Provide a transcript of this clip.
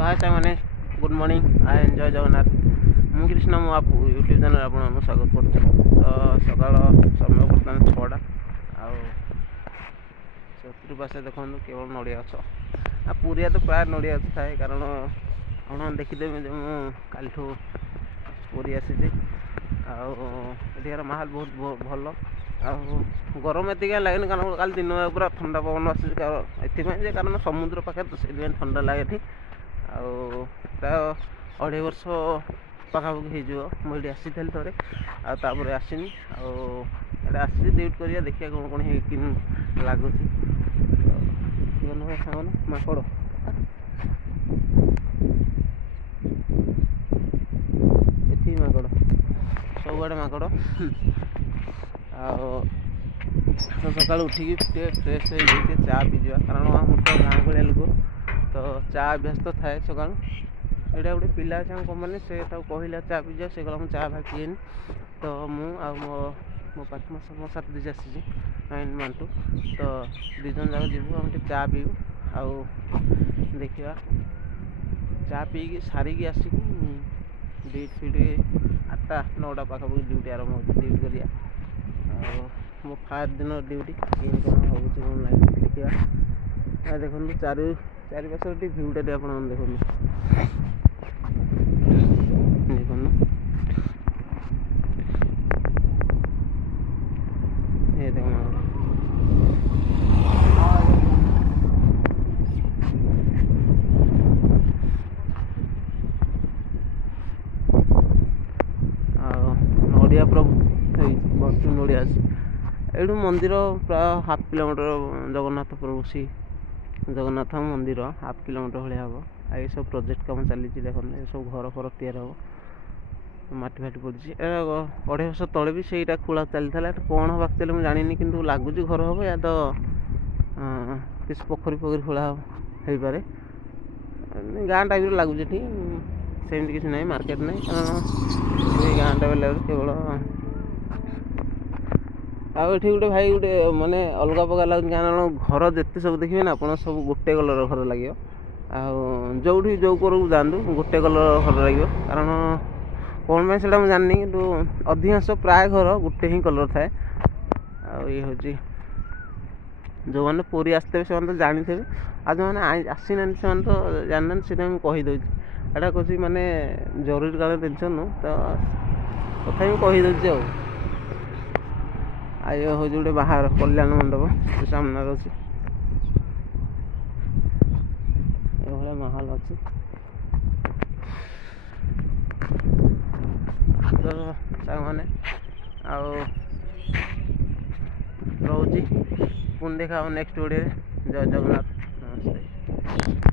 तो हाय सामने good morning I जय जगन्नाथ मु कृष्ण मु आप यूट्यूब चैनल आप स्वागत कर सकाल समय बर्तमान 6टा चतुर्पाशे देखो केवल नड़िया गछ आ पुरिया तो प्राय नड़िया गछ थाए कारण आप देखीदेवी जो मुझे पुरी आसी आर माहौल बहुत भल आ गरम एति लगे कारण कल दिन पूरा ठंडा पवन आस कारण समुद्र पाखे तो से ठंडा लगे प्राय 2.5 वर्ष पाखापाखि हो मुझे आसी थे आपर आसनी आसी ड्यूटी कर देखिए कौन कौन कि लगुच सामने माकड़ एठी माकड़ सबुआड़े माकड़ सका उठिक फ्रेश हो चा पीजा कारण हम तो गाँ भाया लोक तो चा अभ्यास तो थाए सका यहाँ गोटे पिला मैंने से कहला चा पीजा से कहला चा भा पीएनि तो मो मो पार्टनर मो साथ दीज आसी मानटू तो दिजन जाक जीवु हम चा पीबू आउ देखा चा पी सारिकी आसिक ड्यूटी फिट 8टा 9टा पाखापाखि ड्यूटी आरम्भ हो ड्यूटी करा मो फास्ट दिन ड्यूटी कौन हो कौन लगे देखा देखो चारिपाश भ्यूटा आप देखो ये देखो नड़िया पूरा भरपूर नड़िया ये मंदिर प्राय हाफ किलोमीटर जगन्नाथ प्रभु श्री जगन्नाथ मंदिर हाफ किलोमीटर भाया हम ये सब प्रोजेक्ट कम चली देख सब घर फर तैयार हम मटी फाटी पड़ी 2.5 वर्ष तले भी से खोला चली कौन हम एक्चुअली मुझे जानी कि लगुच घर हम या तो किसी पोखरी पोखरी खोला हो पारे गाँ टाइप लगुच सेमती किसी ना मार्केट ना कारण गाँ टाइप केवल आउ गोटे भाई गोटे माने अलग प्रकार लगे कारण घर जिते सब देखिए ना आप सब गोटे कलर घर लगे जो जो कर जातु गोटे कलर घर लगे कारण कौन से मुझे जानी कि अधिकांश प्राय घर गोटे ही कलर थाए ये हूँ जो मैंने पूरी आसते से तो जानी थे आज जो मैंने आसी ना से तो जाना से कहीदे एटा कौन माने जरूरी काल टेंशन नु तो कथा कहीदे ये हूँ गोटे बाहर कल्याण मंडप सामने अच्छी ये माहौल अच्छी तो साने रोची पुणी देखा नेक्स्ट वीडियो जय जगन्नाथ नमस्ते।